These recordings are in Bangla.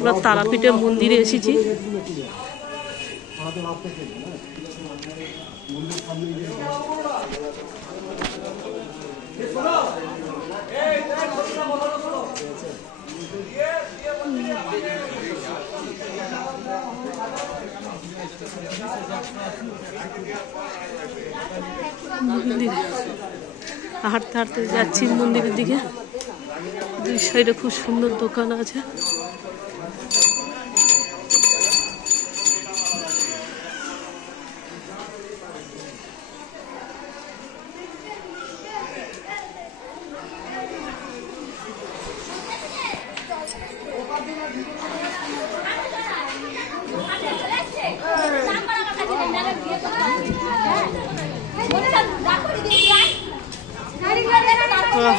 আমরা তারাপীঠের মন্দিরে এসেছি। হাঁটতে হাঁটতে যাচ্ছি মন্দিরের দিকে। দুই সাইডে খুব সুন্দর দোকান আছে।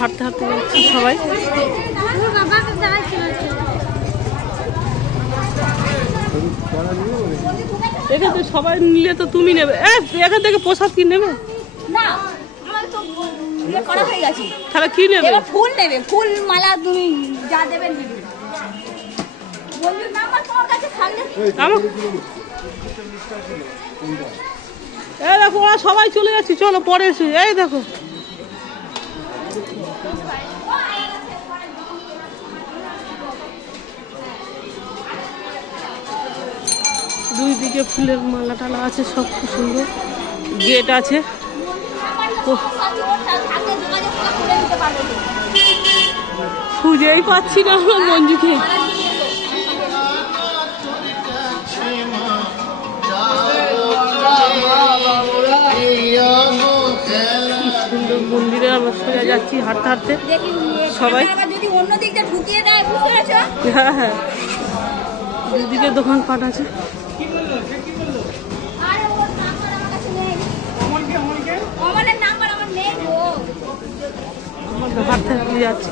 হাঁটতে হাঁটতে যাচ্ছি সবাই। এখান থেকে সবাই নিলে তো তুমি নেবে, এখান থেকে প্রসাদ কি নেবে? তাহলে কি নেবে? ফুল নেবে, ফুল মালা তুমি যা দেবে নেবে। এই দেখো ওরা সবাই চলে যাচ্ছি, চলো পরে এসে। এই দেখো দুই দিকে ফুলের মালা টালা আছে, সব খুব সুন্দর। গেট আছে। খুঁজেই পাচ্ছি না আমরা মঞ্জুকে। সুন্দর মন্দিরে আমরা সোজা যাচ্ছি হাঁটতে হাঁটতে সবাই। হ্যাঁ হ্যাঁ, দুদিকে দোকানপাট আছে। হাঁটতে হাঁটতে যাচ্ছি।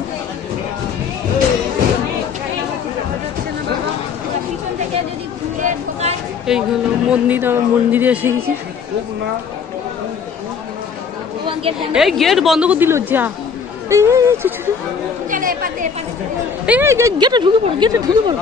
এই হলো মন্দির, আমার মন্দিরে এসে গেছি। এই গেট বন্ধ করে দিল যা। গেটে ঢুকে পড়ো, গেটে ঢুকে পড়ো।